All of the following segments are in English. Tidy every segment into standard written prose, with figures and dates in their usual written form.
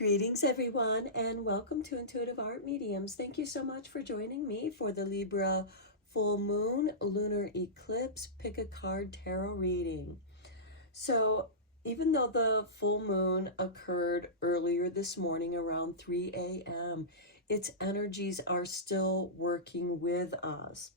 Greetings, everyone, and welcome to Intuitive Art Mediums. Thank you so much for joining me for the Libra Full Moon Lunar Eclipse Pick a Card Tarot reading. So, even though the full moon occurred earlier this morning around 3 a.m., its energies are still working with us.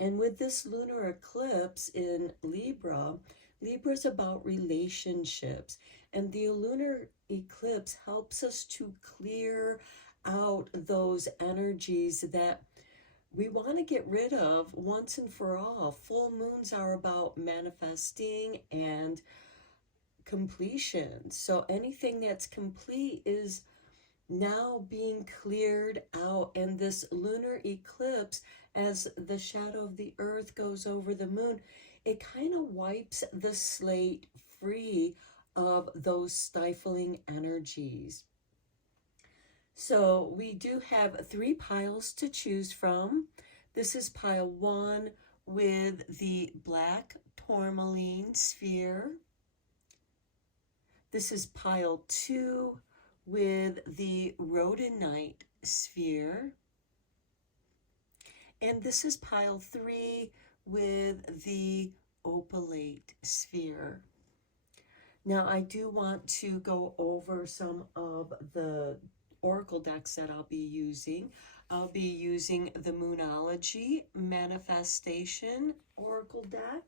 And with this lunar eclipse in Libra, Libra is about relationships. And the lunar eclipse helps us to clear out those energies that we want to get rid of once and for all. Full moons are about manifesting and completion. So anything that's complete is now being cleared out. And this lunar eclipse, as the shadow of the earth goes over the moon, it kind of wipes the slate free of those stifling energies. So we do have 3 piles to choose from. This is pile 1 with the black tourmaline sphere. This is pile 2 with the rhodonite sphere. And this is pile 3 with the opalite sphere. Now, I do want to go over some of the oracle decks that I'll be using. I'll be using the Moonology Manifestation Oracle deck.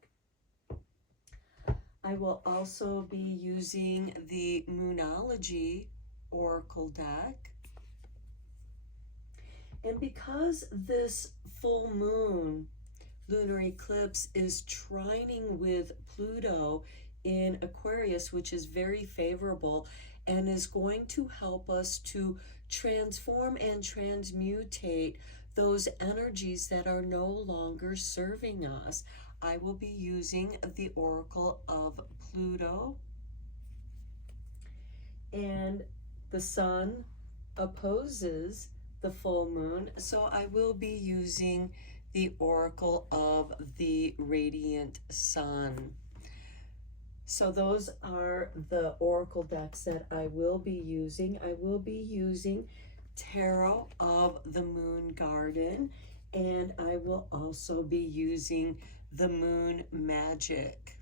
I will also be using the Moonology Oracle deck. And because this full moon lunar eclipse is trining with Pluto in Aquarius, which is very favorable and is going to help us to transform and transmutate those energies that are no longer serving us, I will be using the Oracle of Pluto. And the sun opposes the full moon, so I will be using the Oracle of the Radiant Sun. So those are the oracle decks that I will be using. I will be using Tarot of the Moon Garden, and I will also be using the Moon Magic,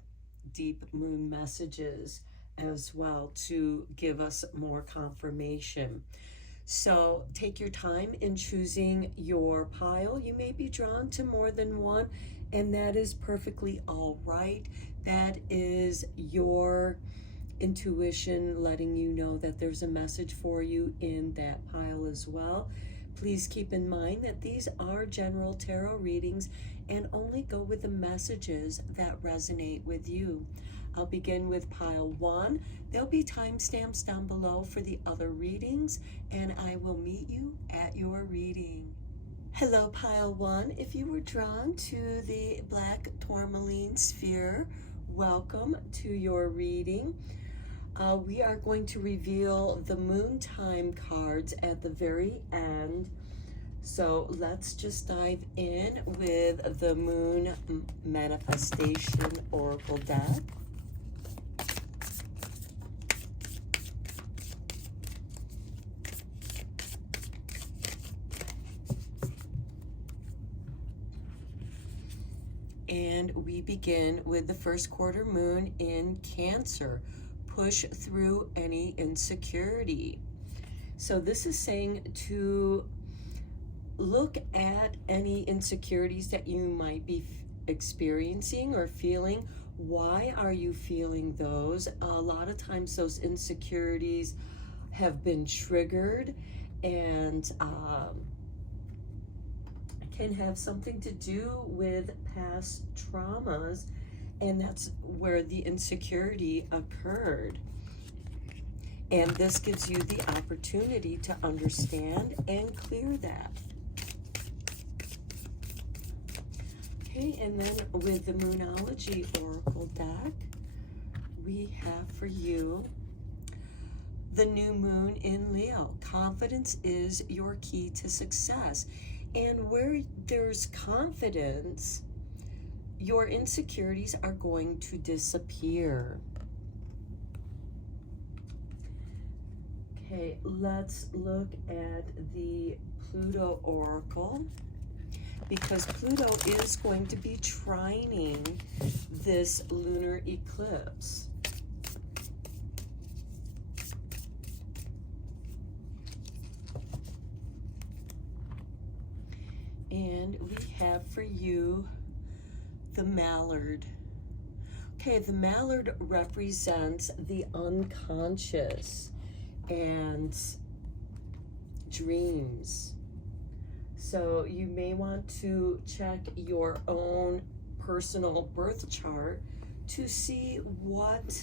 Deep Moon Messages as well to give us more confirmation. So take your time in choosing your pile. You may be drawn to more than one, and that is perfectly all right. That is your intuition letting you know that there's a message for you in that pile as well. Please keep in mind that these are general tarot readings and only go with the messages that resonate with you. I'll begin with pile 1. There'll be timestamps down below for the other readings, and I will meet you at your reading. Hello, pile 1. If you were drawn to the black tourmaline sphere, welcome to your reading. We are going to reveal the moon time cards at the very end. So let's just dive in with the Moon Manifestation Oracle deck. And we begin with the first quarter moon in Cancer. Push through any insecurity. So this is saying to look at any insecurities that you might be experiencing or feeling. Why are you feeling those? A lot of times those insecurities have been triggered and can have something to do with past traumas, and that's where the insecurity occurred. And this gives you the opportunity to understand and clear that. Okay, and then with the Moonology Oracle deck, we have for you the new moon in Leo. Confidence is your key to success. And where there's confidence, your insecurities are going to disappear. Okay, let's look at the Pluto Oracle, because Pluto is going to be trining this lunar eclipse. And we have for you the mallard. Okay, the mallard represents the unconscious and dreams. So you may want to check your own personal birth chart to see what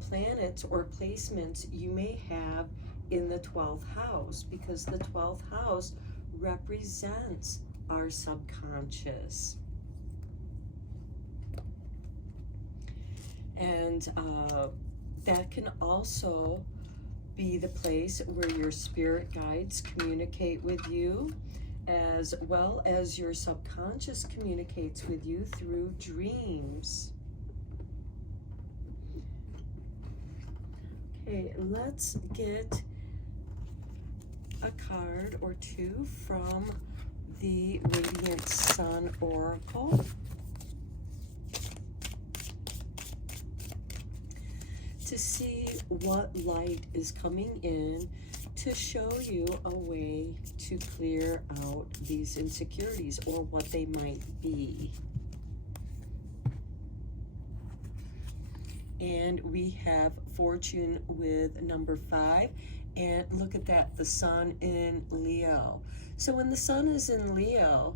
planets or placements you may have in the 12th house, because the 12th house represents our subconscious. And that can also be the place where your spirit guides communicate with you, as well as your subconscious communicates with you through dreams. Okay, let's get a card or two from the Radiant Sun Oracle. To see what light is coming in to show you a way to clear out these insecurities, or what they might be. And we have fortune with number 5. And look at that, the sun in Leo. So when the sun is in Leo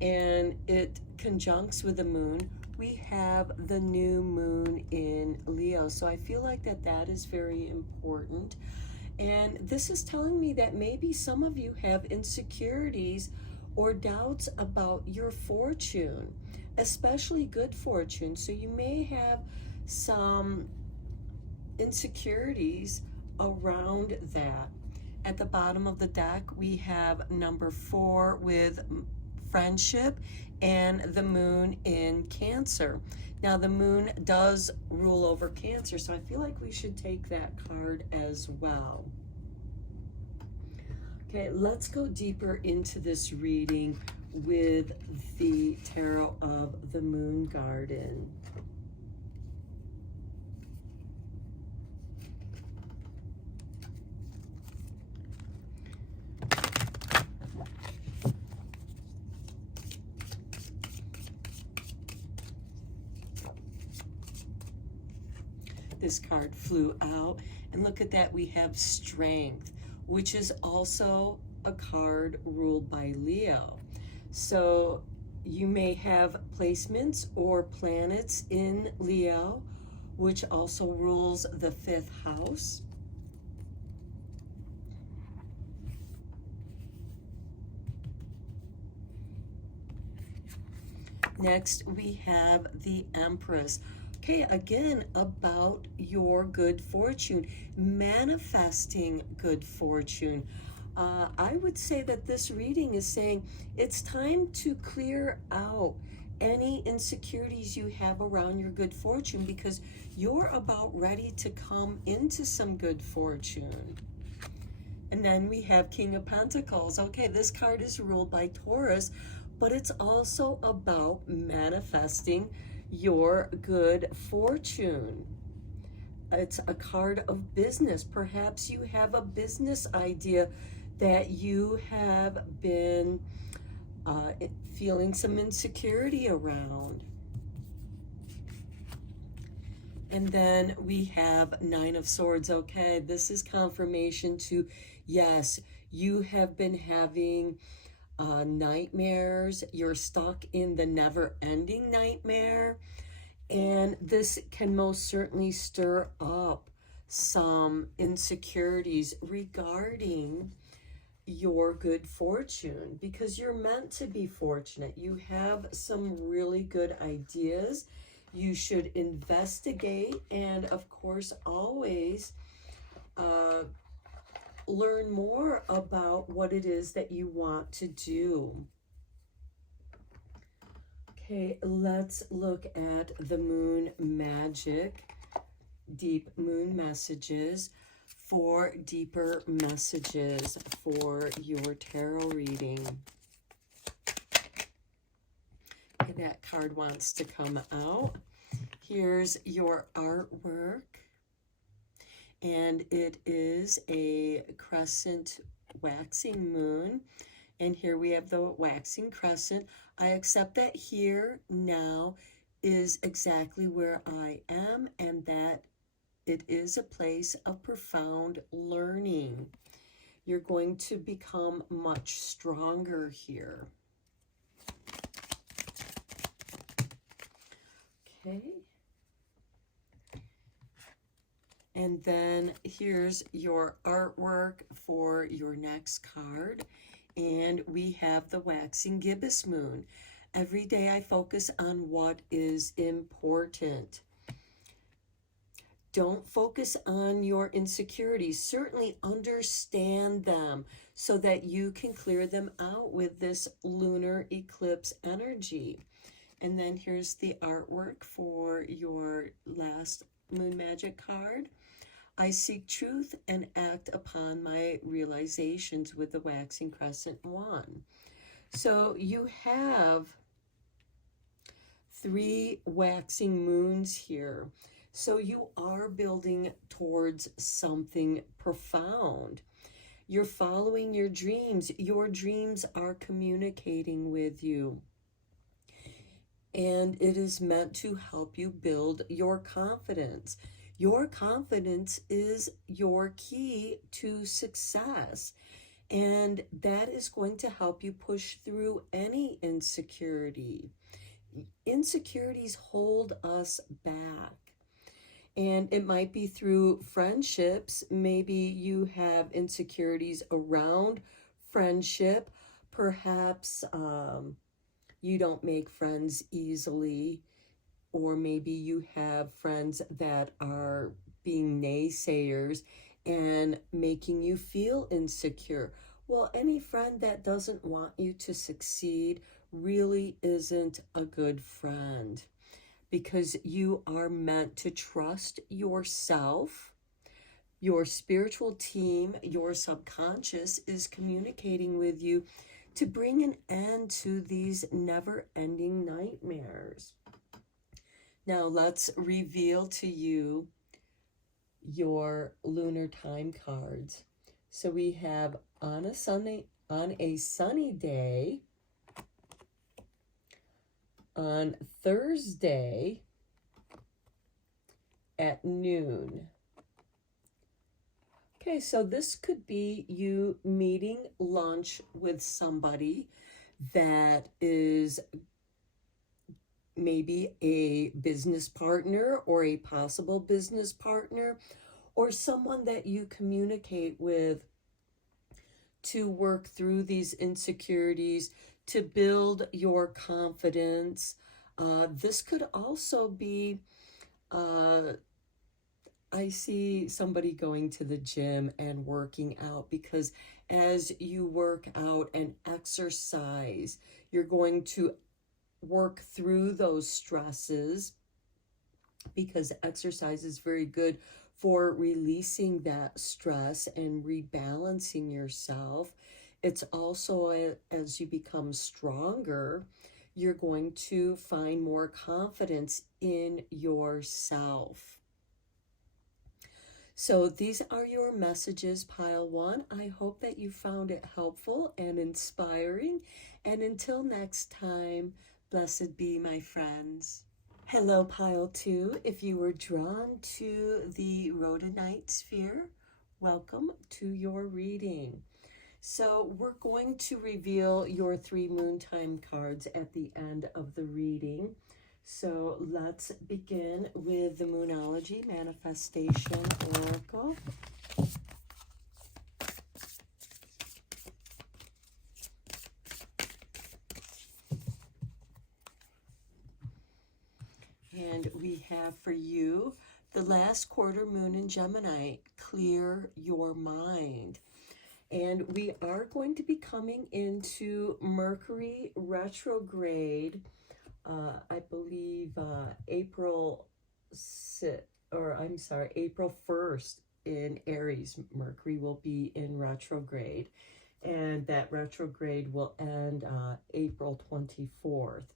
and it conjuncts with the moon, we have the new moon in Leo. So I feel like that is very important. And this is telling me that maybe some of you have insecurities or doubts about your fortune, especially good fortune. So you may have some insecurities around that. At the bottom of the deck, we have number 4 with friendship and the moon in Cancer. Now the moon does rule over Cancer, so I feel like we should take that card as well. Okay, let's go deeper into this reading with the Tarot of the Moon Garden. This card flew out, and look at that, we have Strength, which is also a card ruled by Leo. So you may have placements or planets in Leo, which also rules the 5th house. Next, we have the Empress. Okay, again, about your good fortune, manifesting good fortune. I would say that this reading is saying it's time to clear out any insecurities you have around your good fortune, because you're about ready to come into some good fortune. And then we have King of Pentacles. Okay, this card is ruled by Taurus, but it's also about manifesting your good fortune. It's a card of business. Perhaps you have a business idea that you have been feeling some insecurity around. And then we have 9 of Swords. Okay, this is confirmation to, yes, you have been having nightmares. You're stuck in the never-ending nightmare, and this can most certainly stir up some insecurities regarding your good fortune, because you're meant to be fortunate. You have some really good ideas. You should investigate, and of course always learn more about what it is that you want to do. Okay, let's look at the moon magic, deep moon messages. for deeper messages for your tarot reading. Okay, that card wants to come out. Here's your artwork, and it is a crescent waxing moon. And here we have the waxing crescent. I accept that here now is exactly where I am, and that it is a place of profound learning. You're going to become much stronger here. Okay. And then here's your artwork for your next card. And we have the waxing gibbous moon. Every day I focus on what is important. Don't focus on your insecurities. Certainly understand them so that you can clear them out with this lunar eclipse energy. And then here's the artwork for your last moon magic card. I seek truth and act upon my realizations with the waxing crescent one. So you have 3 waxing moons here. So you are building towards something profound. You're following your dreams. Your dreams are communicating with you. And it is meant to help you build your confidence. Your confidence is your key to success. And that is going to help you push through any insecurity. Insecurities hold us back. And it might be through friendships. Maybe you have insecurities around friendship. Perhaps you don't make friends easily. Or maybe you have friends that are being naysayers and making you feel insecure. Well, any friend that doesn't want you to succeed really isn't a good friend, because you are meant to trust yourself. Your spiritual team, your subconscious is communicating with you to bring an end to these never-ending nightmares. Now let's reveal to you your lunar time cards. So we have on a sunny day, on Thursday at noon. Okay, so this could be you meeting lunch with somebody that is maybe a business partner or a possible business partner, or someone that you communicate with to work through these insecurities, to build your confidence. This could also be, I see somebody going to the gym and working out, because as you work out and exercise, you're going to work through those stresses, because exercise is very good for releasing that stress and rebalancing yourself. It's also, as you become stronger, you're going to find more confidence in yourself. So these are your messages, pile 1. I hope that you found it helpful and inspiring. And until next time, blessed be, my friends. Hello, pile 2. If you were drawn to the rhodonite sphere, welcome to your reading. So we're going to reveal your 3 Moontime cards at the end of the reading. So let's begin with the Moonology Manifestation Oracle. And we have for you the last quarter moon in Gemini, clear your mind. And we are going to be coming into Mercury retrograde, I believe April 1st. in Aries. Mercury will be in retrograde, and that retrograde will end April 24th.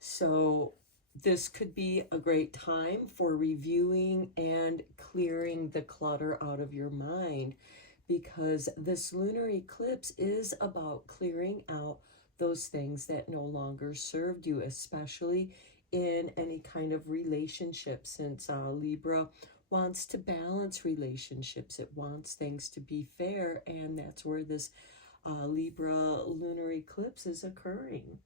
So this could be a great time for reviewing and clearing the clutter out of your mind, because this lunar eclipse is about clearing out those things that no longer served you, especially in any kind of relationship, since Libra wants to balance relationships. It wants things to be fair, and that's where this Libra lunar eclipse is occurring.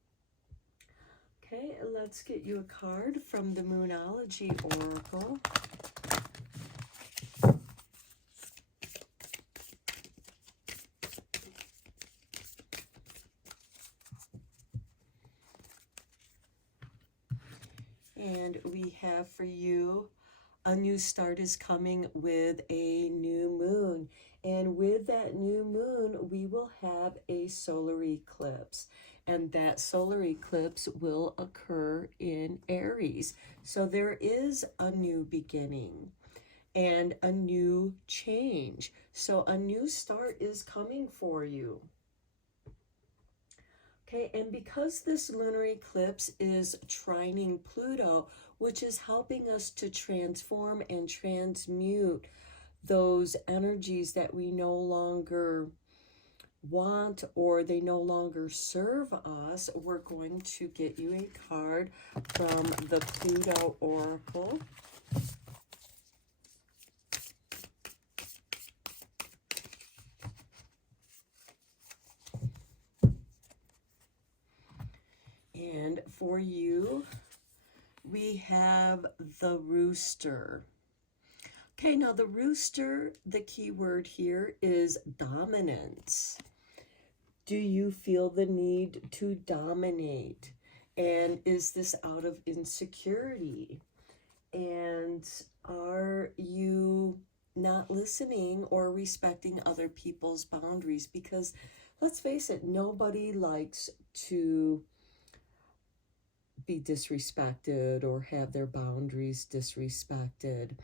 Okay, let's get you a card from the Moonology Oracle. And we have for you, a new start is coming with a new moon. And with that new moon, we will have a solar eclipse. And that solar eclipse will occur in Aries. So there is a new beginning and a new change. So a new start is coming for you. Okay, and because this lunar eclipse is trining Pluto, which is helping us to transform and transmute those energies that we no longer want or they no longer serve us, we're going to get you a card from the Pluto Oracle. And for you, we have the Rooster. Okay, now the Rooster, the key word here is dominance. Do you feel the need to dominate? And is this out of insecurity? And are you not listening or respecting other people's boundaries? Because let's face it, nobody likes to be disrespected or have their boundaries disrespected.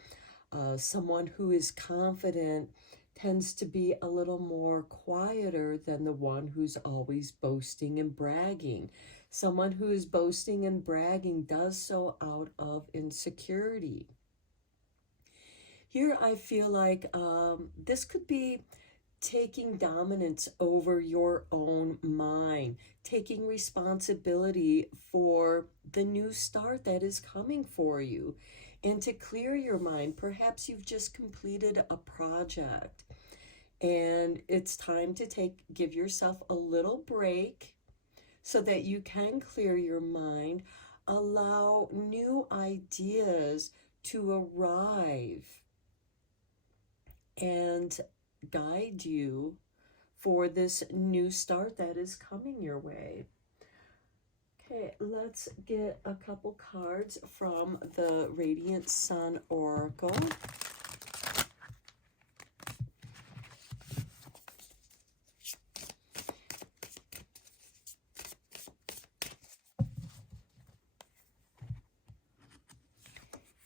Someone who is confident tends to be a little more quieter than the one who's always boasting and bragging. Someone who is boasting and bragging does so out of insecurity. Here I feel like this could be taking dominance over your own mind, taking responsibility for the new start that is coming for you. And to clear your mind, perhaps you've just completed a project and it's time to give yourself a little break so that you can clear your mind, allow new ideas to arrive and guide you for this new start that is coming your way. Okay, let's get a couple cards from the Radiant Sun Oracle.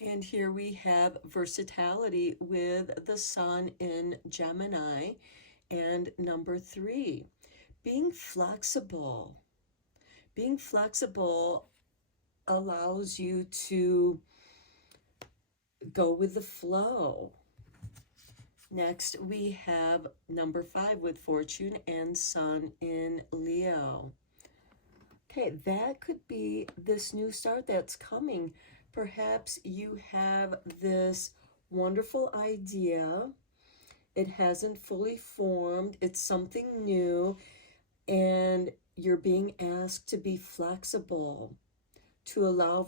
And here we have versatility with the Sun in Gemini. And number 3, being flexible. Being flexible allows you to go with the flow. Next, we have number 5 with Fortune and Sun in Leo. Okay, that could be this new start that's coming. Perhaps you have this wonderful idea. It hasn't fully formed. It's something new, and you're being asked to be flexible, to allow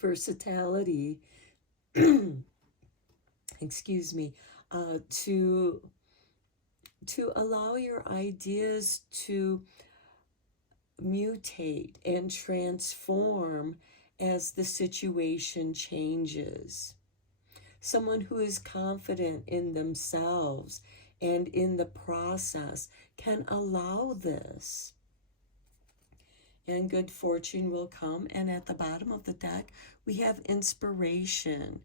versatility, excuse me, to allow your ideas to mutate and transform as the situation changes. Someone who is confident in themselves and in the process can allow this. And good fortune will come. And at the bottom of the deck, we have inspiration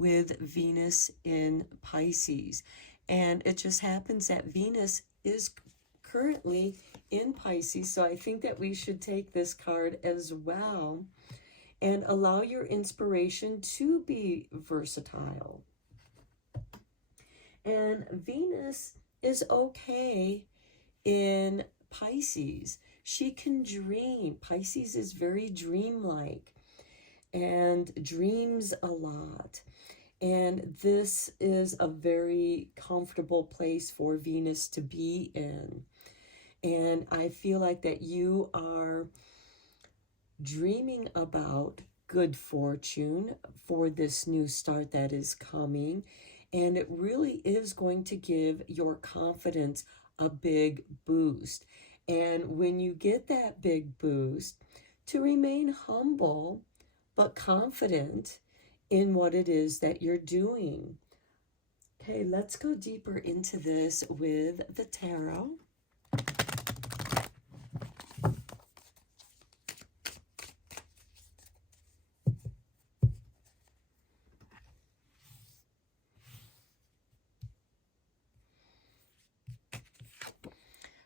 with Venus in Pisces. And it just happens that Venus is currently in Pisces, so I think that we should take this card as well and allow your inspiration to be versatile. And Venus is okay in Pisces. She can dream. Pisces is very dreamlike and dreams a lot. And this is a very comfortable place for Venus to be in. And I feel like that you are dreaming about good fortune for this new start that is coming. And it really is going to give your confidence a big boost. And when you get that big boost, to remain humble but confident in what it is that you're doing. Okay, let's go deeper into this with the tarot.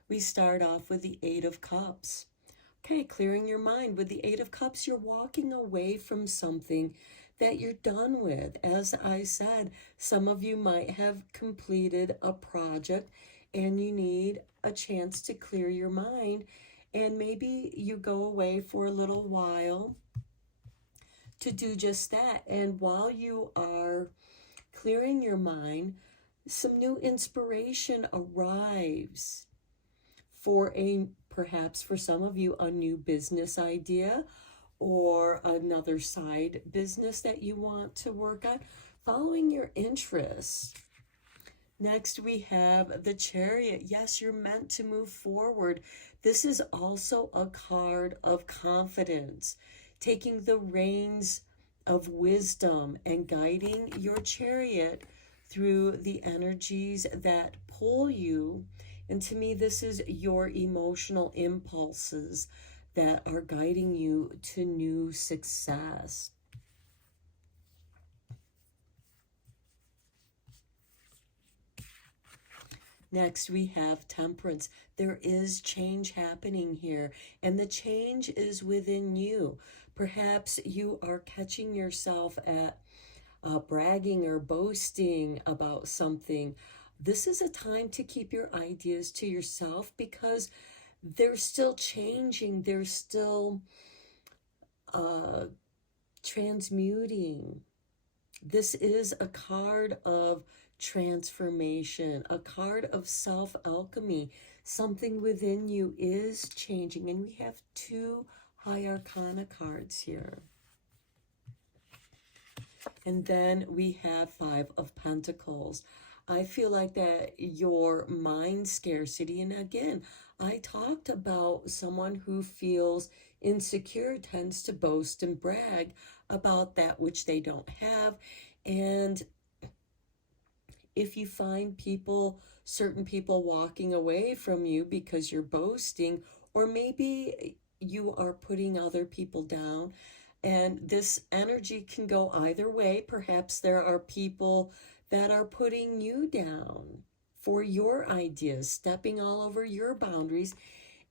We start off with the Eight of Cups. Okay, clearing your mind. With the Eight of Cups, you're walking away from something that you're done with. As I said, some of you might have completed a project and you need a chance to clear your mind. And maybe you go away for a little while to do just that. And while you are clearing your mind, some new inspiration arrives for perhaps for some of you, a new business idea or another side business that you want to work on, following your interests. Next, we have the Chariot. Yes, you're meant to move forward. This is also a card of confidence, taking the reins of wisdom and guiding your chariot through the energies that pull you. And to me, this is your emotional impulses that are guiding you to new success. Next, we have Temperance. There is change happening here, and the change is within you. Perhaps you are catching yourself at bragging or boasting about something. This is a time to keep your ideas to yourself because they're still changing. They're still transmuting. This is a card of transformation, a card of self-alchemy. Something within you is changing. And we have two High Arcana cards here. And then we have Five of Pentacles. I feel like that your mind scarcity, and again, I talked about someone who feels insecure tends to boast and brag about that which they don't have. And if you find certain people walking away from you because you're boasting, or maybe you are putting other people down, and this energy can go either way. Perhaps there are people that are putting you down for your ideas, stepping all over your boundaries,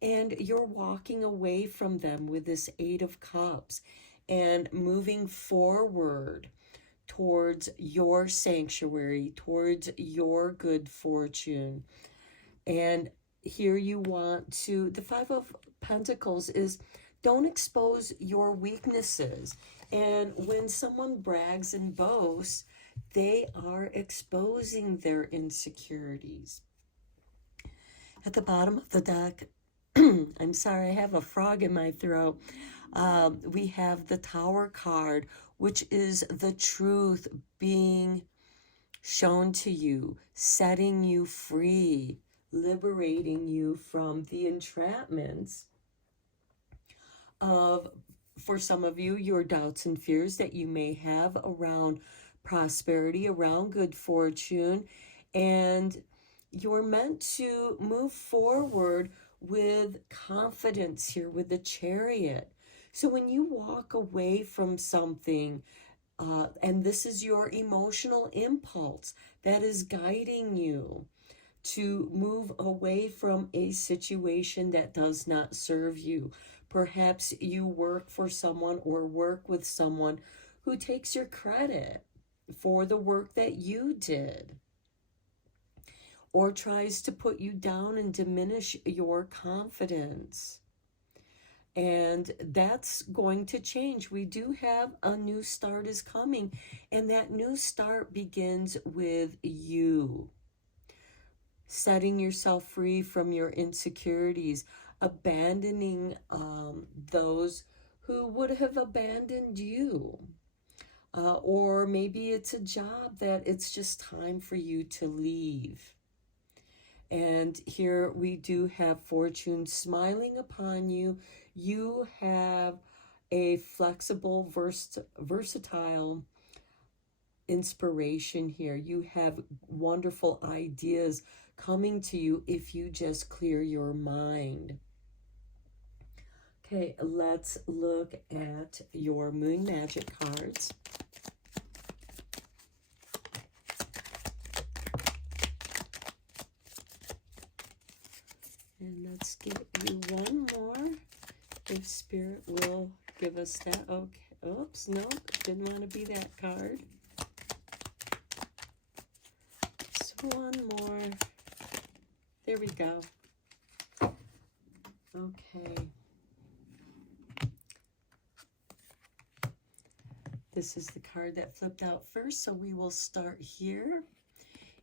and you're walking away from them with this Eight of Cups and moving forward towards your sanctuary, towards your good fortune. And here you want to, the Five of Pentacles is, don't expose your weaknesses. And when someone brags and boasts, they are exposing their insecurities. At the bottom of the deck, I'm sorry, I have a frog in my throat. We have the Tower card, which is the truth being shown to you, setting you free, liberating you from the entrapments of, for some of you, your doubts and fears that you may have around prosperity, around good fortune. And you're meant to move forward with confidence here with the Chariot. So when you walk away from something, And this is your emotional impulse that is guiding you to move away from a situation that does not serve you. Perhaps you work for someone or work with someone who takes your credit for the work that you did, or tries to put you down and diminish your confidence. And that's going to change. We do have a new start is coming, and that new start begins with you. Setting yourself free from your insecurities, abandoning those who would have abandoned you. Or maybe it's a job that it's just time for you to leave. And here we do have fortune smiling upon you. You have a flexible, versatile inspiration here. You have wonderful ideas coming to you if you just clear your mind. Okay, let's look at your Moon Magic cards. And let's give you one more, if Spirit will give us that. Okay, oops, no, didn't want to be that card. Just one more. There we go. Okay. This is the card that flipped out first, so we will start here.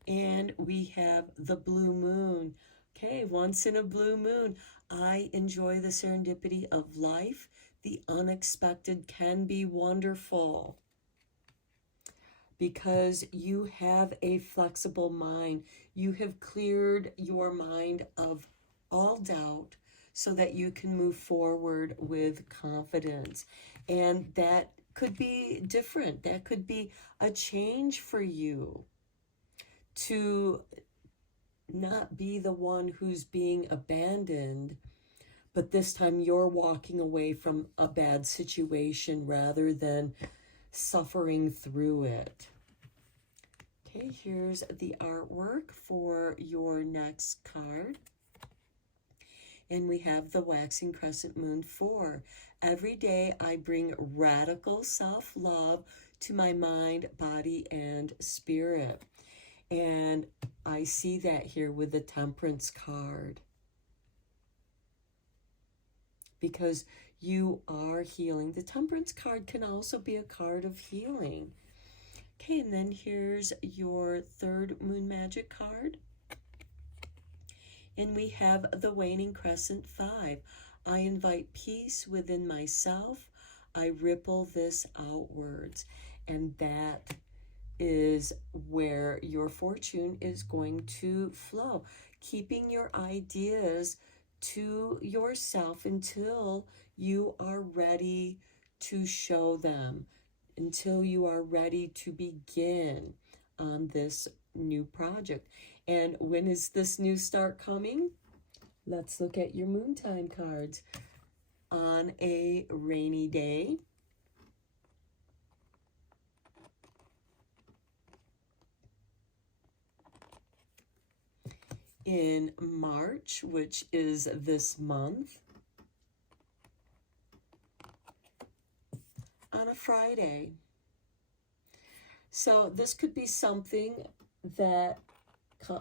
And we have the blue moon. Okay, once in a blue moon, I enjoy the serendipity of life. The unexpected can be wonderful because you have a flexible mind. You have cleared your mind of all doubt so that you can move forward with confidence. And that could be different. That could be a change for you to not be the one who's being abandoned, but this time you're walking away from a bad situation rather than suffering through it. Okay, here's the artwork for your next card. And we have the waxing crescent moon 4. Every day I bring radical self-love to my mind, body, and spirit. And I see that here with the Temperance card. Because you are healing. The Temperance card can also be a card of healing. Okay, and then here's your third Moon Magic card. And we have the Waning Crescent 5. I invite peace within myself. I ripple this outwards. And that is where your fortune is going to flow. Keeping your ideas to yourself until you are ready to show them, until you are ready to begin on this new project. And when is this new start coming? Let's look at your moon time cards. On a rainy day, in March, which is this month, on a Friday. So this could be something that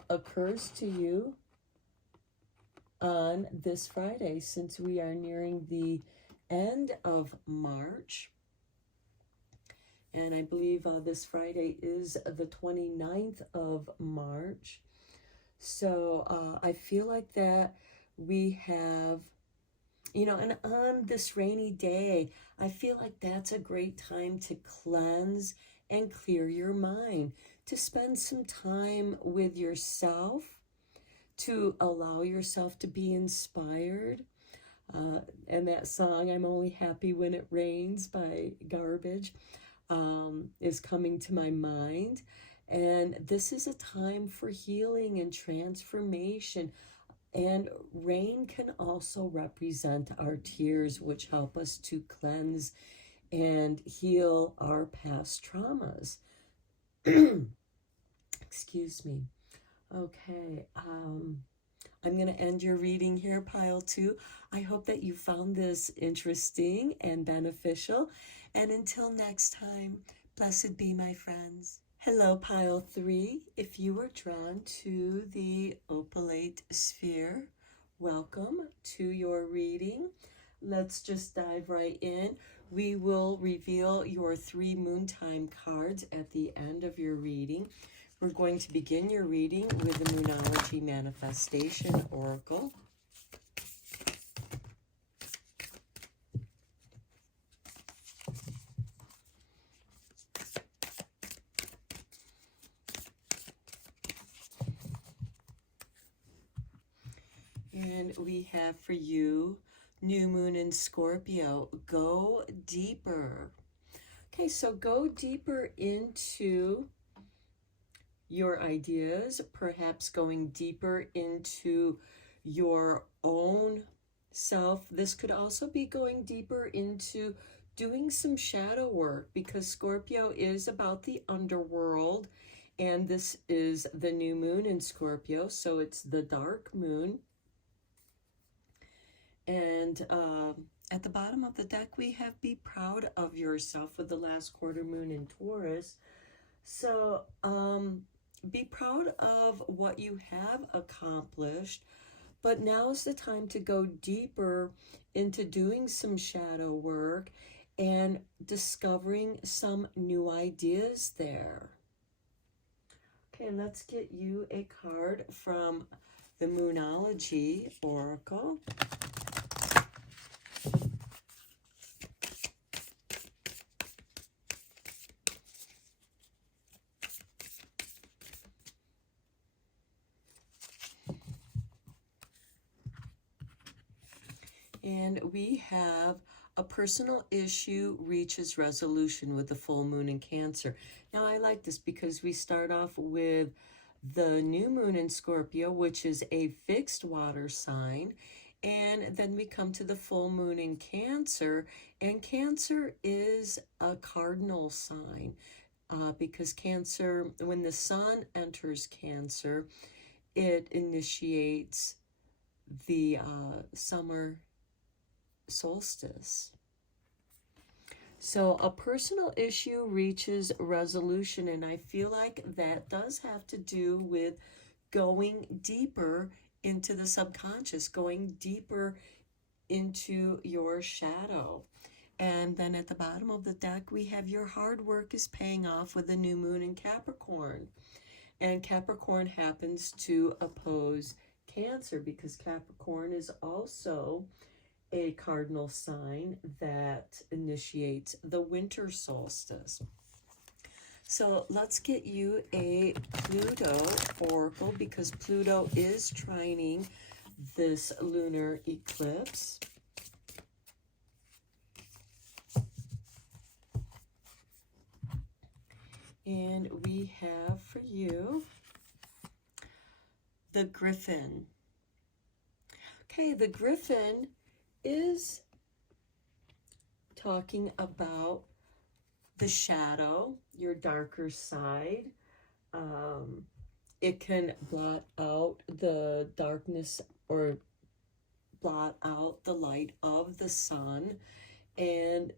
occurs to you on this Friday, since we are nearing the end of March. And I believe this Friday is the 29th of March. So I feel like that we have, you know, and on this rainy day, I feel like that's a great time to cleanse and clear your mind, to spend some time with yourself, to allow yourself to be inspired. And that song, I'm Only Happy When It Rains by Garbage, is coming to my mind. And this is a time for healing and transformation. And rain can also represent our tears, which help us to cleanse and heal our past traumas. Excuse me. Okay, I'm going to end your reading here, pile 2. I hope that you found this interesting and beneficial. And until next time, blessed be, my friends. Hello, pile 3. If you were drawn to the opalite sphere, welcome to your reading. Let's just dive right in. We will reveal your 3 Moontime cards at the end of your reading. We're going to begin your reading with the Moonology Manifestation Oracle. And we have for you, New Moon in Scorpio, go deeper. Okay, so go deeper into your ideas, perhaps going deeper into your own self. This could also be going deeper into doing some shadow work, because Scorpio is about the underworld, and this is the new moon in Scorpio, so it's the dark moon. And at the bottom of the deck, we have be proud of yourself with the last quarter moon in Taurus. So be proud of what you have accomplished, but now's the time to go deeper into doing some shadow work and discovering some new ideas there. Okay, let's get you a card from the Moonology Oracle. And we have a personal issue reaches resolution with the full moon in Cancer. Now, I like this because we start off with the new moon in Scorpio, which is a fixed water sign. And then we come to the full moon in Cancer. And Cancer is a cardinal sign because Cancer, when the sun enters Cancer, it initiates the summer solstice. So a personal issue reaches resolution, and I feel like that does have to do with going deeper into the subconscious, going deeper into your shadow. And then at the bottom of the deck, we have your hard work is paying off with the new moon in Capricorn. And Capricorn happens to oppose Cancer because Capricorn is also a cardinal sign that initiates the winter solstice. So let's get you a Pluto oracle, because Pluto is trining this lunar eclipse. And we have for you the Griffin. Okay, the Griffin is talking about the shadow, your darker side. It can blot out the darkness or blot out the light of the sun. And,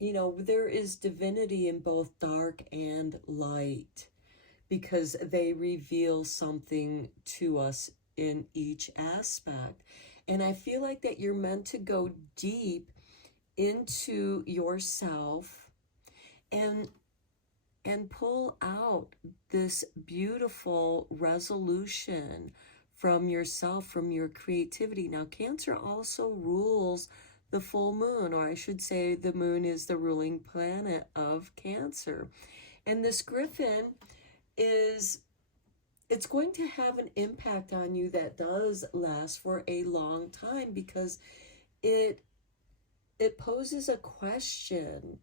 you know, there is divinity in both dark and light because they reveal something to us in each aspect. And I feel like that you're meant to go deep into yourself and pull out this beautiful resolution from yourself, from your creativity. Now, Cancer also rules the full moon, or I should say the moon is the ruling planet of Cancer. And this Griffin it's going to have an impact on you that does last for a long time, because it poses a question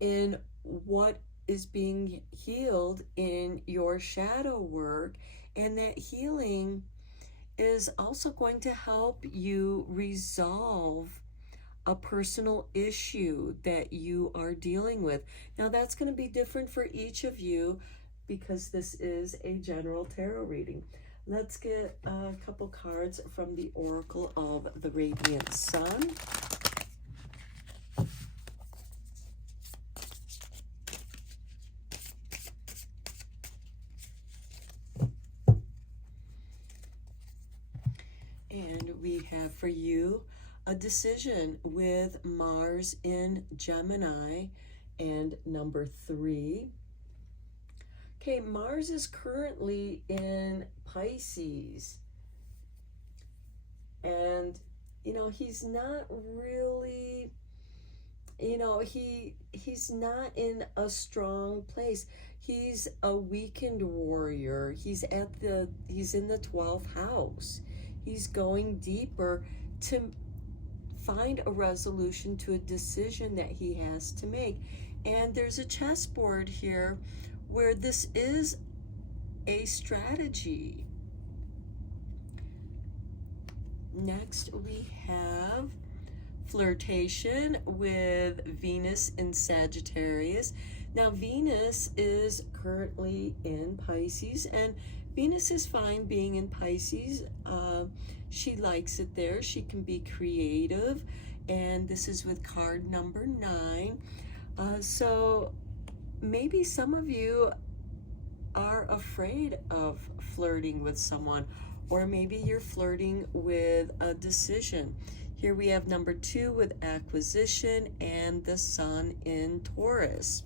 in what is being healed in your shadow work, and that healing is also going to help you resolve a personal issue that you are dealing with. Now that's going to be different for each of you because this is a general tarot reading. Let's get a couple cards from the Oracle of the Radiant Sun. And we have for you a decision with Mars in Gemini and number 3. Okay, Mars is currently in Pisces. And, he's not really, he's not in a strong place. He's a weakened warrior. He's in the 12th house. He's going deeper to find a resolution to a decision that he has to make. And there's a chessboard here where this is a strategy. Next, we have flirtation with Venus in Sagittarius. Now, Venus is currently in Pisces, and Venus is fine being in Pisces. She likes it there. She can be creative, and this is with card number 9. So maybe some of you are afraid of flirting with someone, or maybe you're flirting with a decision. Here we have number 2 with acquisition and the Sun in Taurus.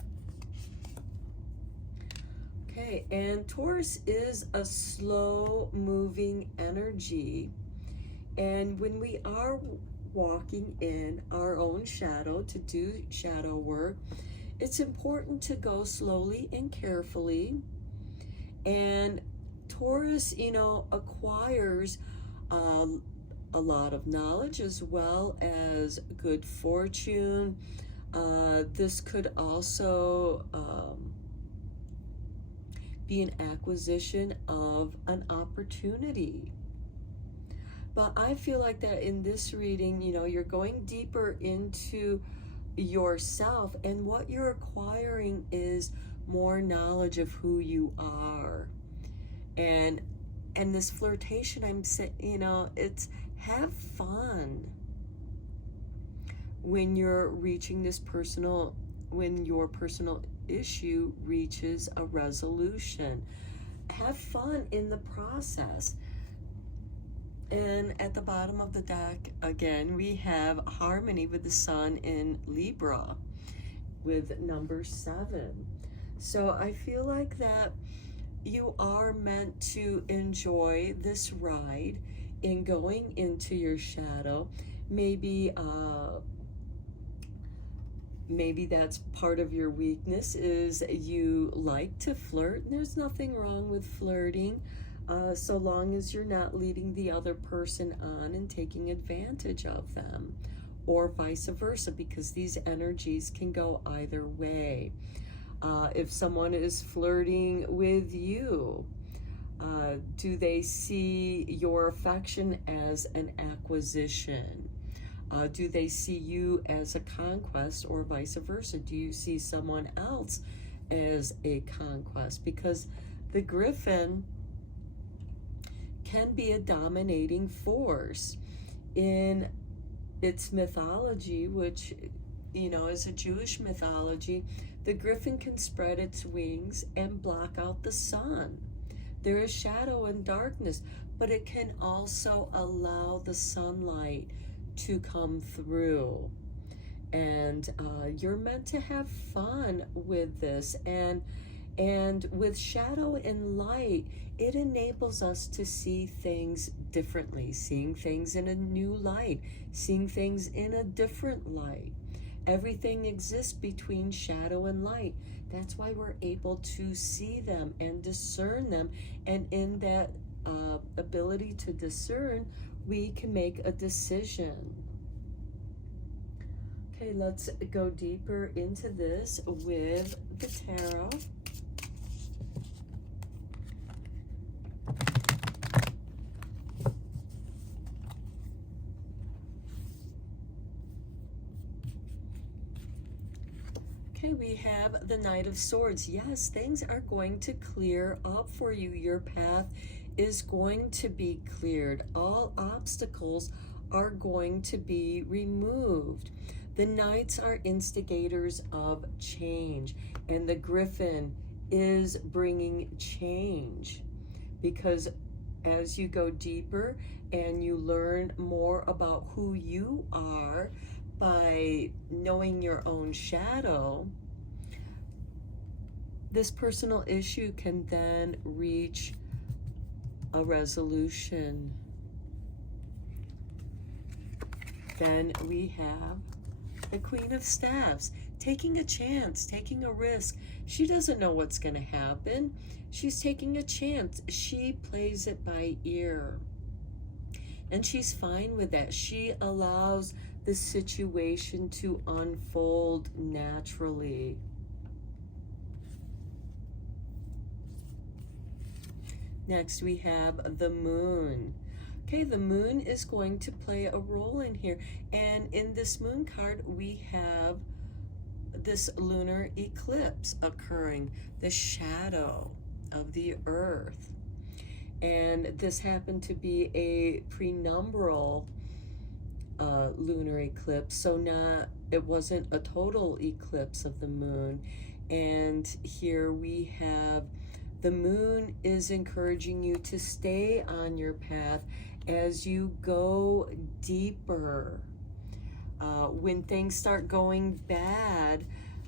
Okay, and Taurus is a slow-moving energy. And when we are walking in our own shadow to do shadow work, it's important to go slowly and carefully. And Taurus, acquires a lot of knowledge as well as good fortune. This could also be an acquisition of an opportunity. But I feel like that in this reading, you're going deeper into yourself, and what you're acquiring is more knowledge of who you are. And this flirtation, I'm saying, it's have fun when you're reaching when your personal issue reaches a resolution. Have fun in the process. And at the bottom of the deck, again, we have harmony with the Sun in Libra with number 7. So I feel like that you are meant to enjoy this ride in going into your shadow. Maybe that's part of your weakness, is you like to flirt. And there's nothing wrong with flirting, so long as you're not leading the other person on and taking advantage of them, or vice versa, because these energies can go either way. If someone is flirting with you, do they see your affection as an acquisition? Do they see you as a conquest, or vice versa? Do you see someone else as a conquest? Because the Griffin can be a dominating force in its mythology, which, is a Jewish mythology. The Griffin can spread its wings and block out the sun. There is shadow and darkness, but it can also allow the sunlight to come through. And you're meant to have fun with this. And with shadow and light, it enables us to see things differently, seeing things in a new light, seeing things in a different light. Everything exists between shadow and light. That's why we're able to see them and discern them. And in that ability to discern, we can make a decision. Okay, let's go deeper into this with the tarot. we have the Knight of Swords. Yes, things are going to clear up for you. Your path is going to be cleared. All obstacles are going to be removed. The Knights are instigators of change, and the Griffin is bringing change, because as you go deeper and you learn more about who you are by knowing your own shadow, this personal issue can then reach a resolution. Then we have the Queen of Staves, taking a chance, taking a risk. She doesn't know what's going to happen. She's taking a chance. She plays it by ear. And she's fine with that. She allows the situation to unfold naturally. Next, we have the Moon. Okay, the Moon is going to play a role in here. And in this Moon card, we have this lunar eclipse occurring, the shadow of the Earth. And this happened to be a prenumbral lunar eclipse, so it wasn't a total eclipse of the Moon. And here we have the Moon is encouraging you to stay on your path as you go deeper. When things start going bad,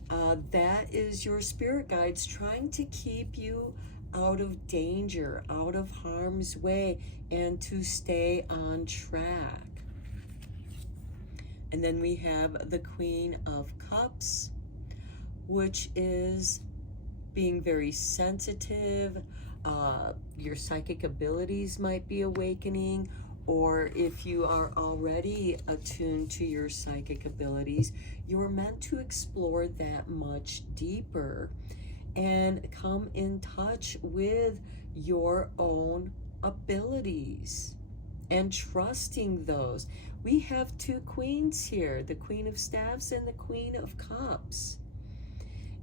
that is your spirit guides trying to keep you out of danger, out of harm's way, and to stay on track. And then we have the Queen of Cups, which is being very sensitive. Your psychic abilities might be awakening, or if you are already attuned to your psychic abilities, you're meant to explore that much deeper and come in touch with your own abilities and trusting those. We have two queens here, the Queen of Staves and the Queen of Cups.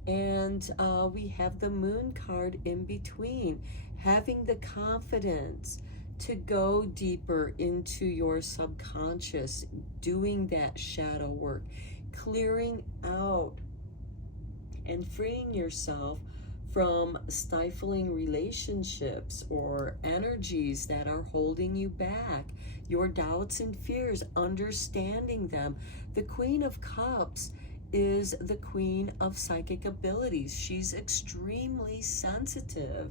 And we have the Moon card in between, having the confidence to go deeper into your subconscious, doing that shadow work, clearing out and freeing yourself from stifling relationships or energies that are holding you back, your doubts and fears, understanding them. The Queen of Cups is the queen of psychic abilities. She's extremely sensitive,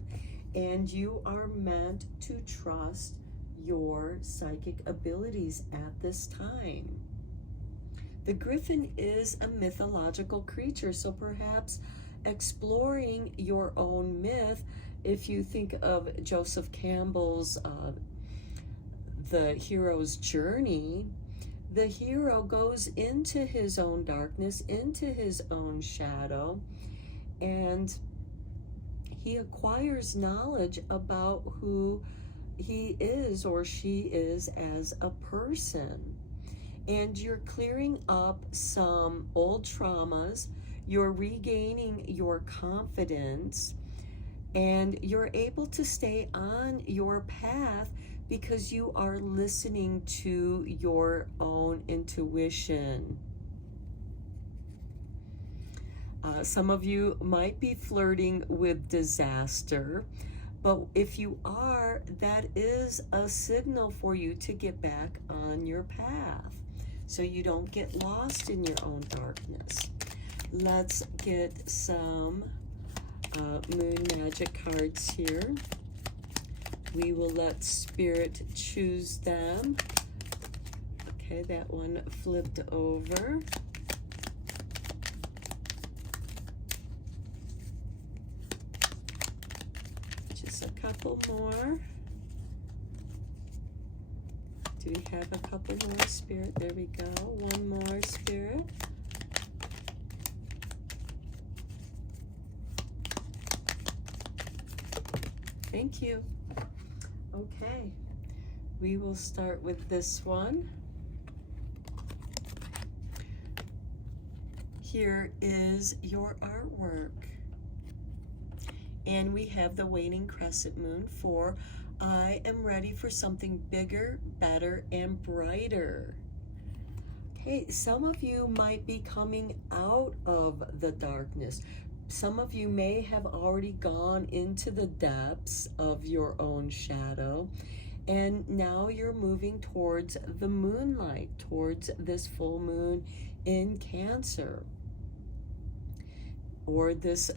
and you are meant to trust your psychic abilities at this time. The Griffin is a mythological creature, so perhaps exploring your own myth. If you think of Joseph Campbell's The Hero's Journey, the hero goes into his own darkness, into his own shadow, and he acquires knowledge about who he is or she is as a person. And you're clearing up some old traumas, you're regaining your confidence, and you're able to stay on your path because you are listening to your own intuition. Some of you might be flirting with disaster, but if you are, that is a signal for you to get back on your path so you don't get lost in your own darkness. Let's get some moon magic cards here. We will let Spirit choose them. Okay, that one flipped over. Just a couple more. Do we have a couple more, Spirit? There we go. One more, Spirit. Thank you. Okay, we will start with this one. here is your artwork. And we have the waning crescent moon for I am ready for something bigger, better, and brighter. Okay, some of you might be coming out of the darkness. Some of you may have already gone into the depths of your own shadow, and now you're moving towards the moonlight, towards this full moon in Cancer, or this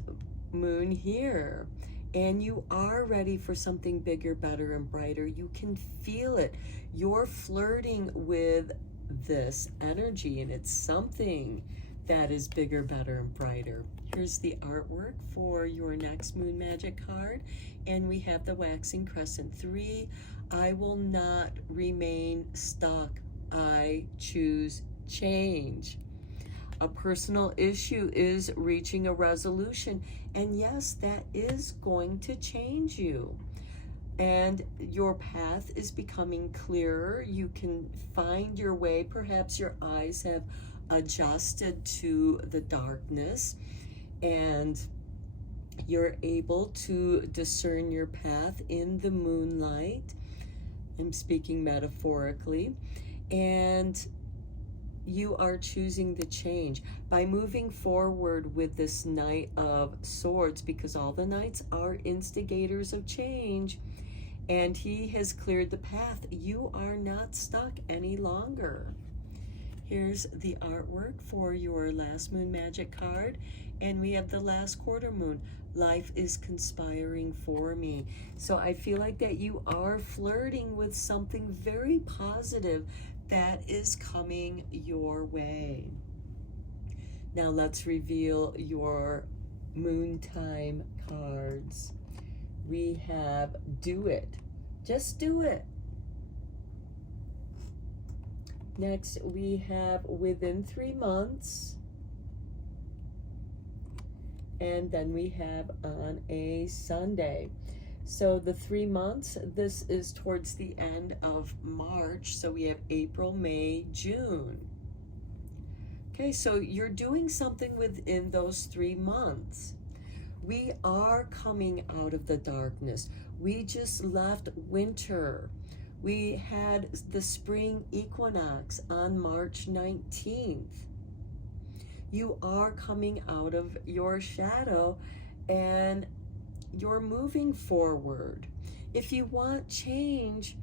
moon here. And you are ready for something bigger, better, and brighter. You can feel it. You're flirting with this energy, and it's something that is bigger, better, and brighter. Here's the artwork for your next Moon Magic card, and we have the waxing crescent 3. I will not remain stuck. I choose change. A personal issue is reaching a resolution, and yes, that is going to change you. And your path is becoming clearer. You can find your way. Perhaps your eyes have adjusted to the darkness, and you're able to discern your path in the moonlight. I'm speaking metaphorically. And you are choosing the change by moving forward with this Knight of Swords, because all the knights are instigators of change, and he has cleared the path. You are not stuck any longer. Here's the artwork for your last Moon Magic card, and we have the last quarter moon. Life is conspiring for me. So I feel like that you are flirting with something very positive that is coming your way. Now let's reveal your moon time cards. We have do it. Just do it. Next, we have within 3 months. And then we have on a Sunday. So the 3 months, this is towards the end of March. So we have April, May, June. Okay, so you're doing something within those 3 months. We are coming out of the darkness. We just left winter. We had the spring equinox on March 19th. You are coming out of your shadow and you're moving forward. If you want change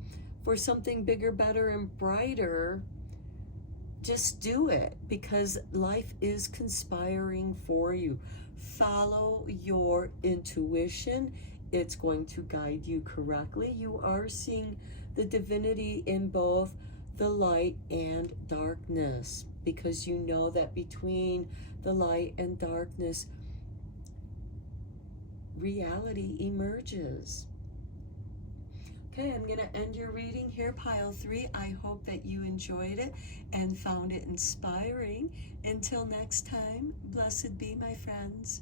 for something bigger, better, and brighter, just do it, because life is conspiring for you. Follow your intuition. It's going to guide you correctly. You are seeing the divinity in both the light and darkness, because you know that between the light and darkness, reality emerges. Okay, I'm going to end your reading here, pile 3. I hope that you enjoyed it and found it inspiring. Until next time, blessed be, my friends.